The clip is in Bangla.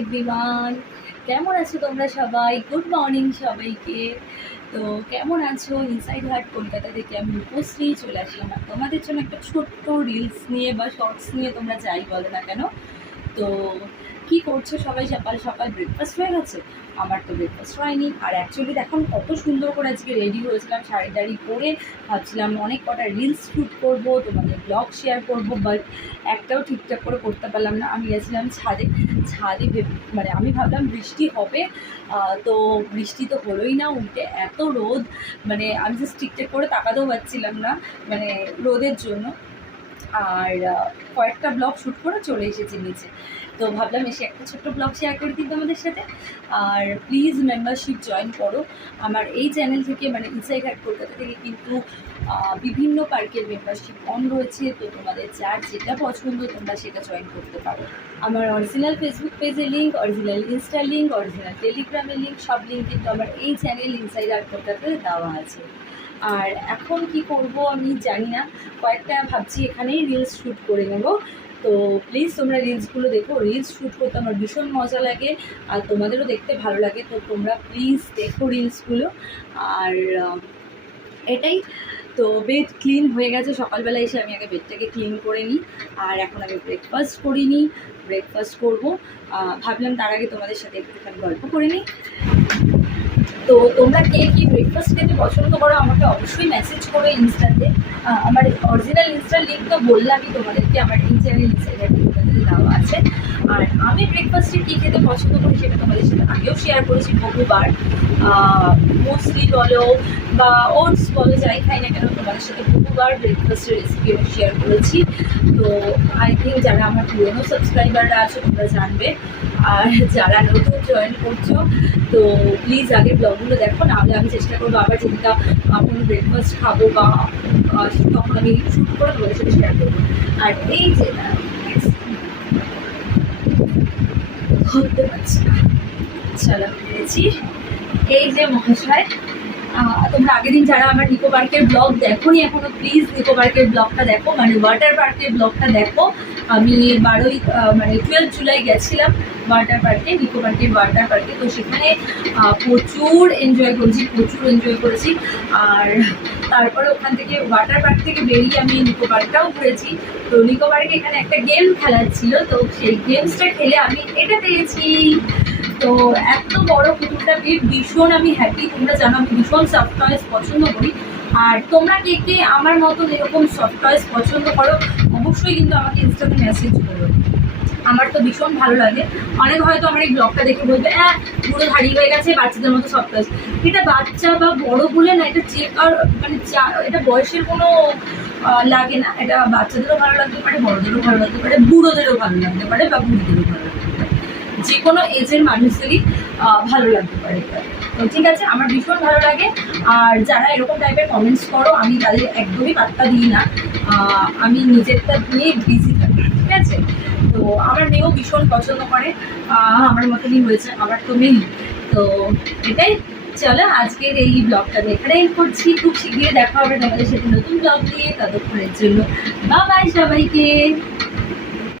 এভরিওয়ান কেমন আছো তোমরা সবাই? গুড মর্নিং সবাইকে। তো কেমন আছো? ইনসাইড হার্ট কলকাতা থেকে আমি রূপশ্রী চলে আসলাম আর তোমাদের জন্য একটা ছোট্ট রিলস নিয়ে বা শর্টস নিয়ে তোমরা যাই বলো না কেন? তো কি করছ সবাই সকাল সকাল ব্রেকফাস্ট হয়ে গেছে? আমার তো ব্রেকফাস্ট হয়নি। আর অ্যাকচুয়ালি দেখুন কত সুন্দর করে আজকে রেডি হয়েছিলাম, শাড়ি টাড়ি পরে ভাবছিলাম অনেক কটা রিলস শ্যুট করব, তোমাদের ব্লগ শেয়ার করব বাট একটাও ঠিকঠাক করে করতে পারলাম না। আমি গেছিলাম ছাদে ছাদে মানে আমি ভাবলাম বৃষ্টি হবে তো বৃষ্টি তো হলোই না, উল্টে এত রোদ। মানে আমি জাস্ট ঠিকঠাক করে তাকাতেও পারছিলাম না মানে রোদের জন্য। আর কয়েকটা ব্লগ শ্যুট করে চলে এসেছি নিচে। তো ভাবলাম এসে একটা ছোট্ট ব্লগ শেয়ার করে দিই তোমাদের সাথে। আর প্লিজ মেম্বারশিপ জয়েন করো। আমার এই চ্যানেল থেকে মানে ইনসাইড কলকাতা থেকে কিন্তু বিভিন্ন পার্কের মেম্বারশিপ অন রয়েছে। তো তোমাদের যার যেটা পছন্দ তোমরা সেটা জয়েন করতে পারো। আমার অরিজিনাল ফেসবুক পেজের link original Insta link original টেলিগ্রামের লিঙ্ক সব লিঙ্ক কিন্তু আমার এই চ্যানেল ইনসাইড আর্ট কলকাতাতে দেওয়া আছে। আর এখন কি করব আমি জানি না। কয়েকটা ভাবছি এখানেই রিলস শ্যুট করে নেব। তো প্লিজ তোমরা রিলসগুলো দেখো। রিলস শ্যুট করতে আমার ভীষণ মজা লাগে আর তোমাদেরও দেখতে ভালো লাগে। তো তোমরা প্লিজ দেখো রিলসগুলো আর এটাই। তো বেড ক্লিন হয়ে গেছে। সকালবেলা এসে আমি আগে বেডটাকে ক্লিন করে নিই। আর এখন আমি ব্রেকফাস্ট করিনি ব্রেকফাস্ট করব। ভাবলাম তার আগে তোমাদের সাথে একটুখানি গল্প করে নিই। তো তোমরা কে কি ব্রেকফাস্ট খেতে পছন্দ করো আমাকে অবশ্যই মেসেজ করো ইনস্টাতে আমার অরিজিনাল ইনস্টার লিঙ্ক তো বললামই তোমাদেরকে, আমার এই ইনস্টাগ্রাম দেওয়া আছে। আর আমি ব্রেকফাস্টে কী খেতে পছন্দ করি সেটা তোমাদের সাথে আগেও শেয়ার করেছি, বহুবার। মোস্টলি বলো বা ওটস বলো, যাই খাই না কেন, তোমাদের সাথে বহুবার ব্রেকফাস্টের রেসিপি আমি শেয়ার করেছি। তো আই থিঙ্ক যারা আমার পুরনো সাবস্ক্রাইবাররা আছে, তোমরা জানবে। আর যারা নতুন জয়েন করছ, তো প্লিজ আগে ব্লগগুলো দেখো নাহলে আমি চেষ্টা করব আবার যেদিনটা কোনো ব্রেকফাস্ট খাব বা তখন আমি শ্যুট করে তোমাদের সাথে শেয়ার করব। আর এই যে ধরতে পারছি না। চলো পেরেছি এই যে মহাশয় তোমরা আগের দিন যারা আমার নিকো পার্কের ব্লগ দেখো নি এখনও প্লিজ নিকো পার্কের ব্লগটা দেখো মানে ওয়াটার পার্কের ব্লগটা দেখো। আমি বারোই মানে টুয়েলভ জুলাই গেছিলাম ওয়াটার পার্কে নিকো পার্কের ওয়াটার পার্কে তো সেখানে প্রচুর এনজয় করেছি, প্রচুর এনজয় করেছি। আর তারপরে ওখান থেকে ওয়াটার পার্ক থেকে বেরিয়ে আমি নিকো পার্কটাও ঘুরেছি। তো নিকো পার্কে এখানে একটা গেম খেলার ছিল, তো সেই গেমসটা খেলে আমি এটা পেয়েছি তো এত বড় পুতুলটা পেয়ে ভীষণ আমি হ্যাপি তোমরা জানো আমি ভীষণ সফট টয়েস পছন্দ করি। আর তোমরা কে কে আমার মতন এরকম সফট টয়েস পছন্দ করো, অবশ্যই কিন্তু আমাকে ইনস্টাতে মেসেজ করো। আমার তো ভীষণ ভালো লাগে। অনেক হয়তো আমার এই ব্লগটা দেখে বলবে হ্যাঁ পুরো হারিয়ে হয়ে গেছে, বাচ্চাদের মতো সফট টয়েস এটা বাচ্চা বা বড় বলে না, এটা যে আর মানে যা- এটা বয়সের কোনো লাগে না। এটা বাচ্চাদেরও ভালো লাগতে পারে, বড়দেরও ভালো লাগতে পারে, বুড়োদেরও ভালো লাগতে পারে বা বুড়িদেরও ভালো লাগতে পারে। যে কোনো এজের মানুষদেরই ভালো লাগতে পারে। ঠিক আছে, আমার ভীষণ ভালো লাগে। আর যারা এরকম টাইপের কমেন্টস করো, আমি তাদের একদমই পাত্তা দিই না। আমি নিজেরটা নিয়ে বিজি থাকি, ঠিক আছে? তো আমার মেয়েও ভীষণ পছন্দ করে। আমার মতনই হয়েছে, আমার তো মেয়ে। তো এটাই। চলো, আজকের এই ব্লগটা এখানে end করছি। খুব শীঘ্রই দেখা হবে তোমাদের সাথে নতুন ব্লগ নিয়ে। ততক্ষণের জন্য বা বাই সবাইকে।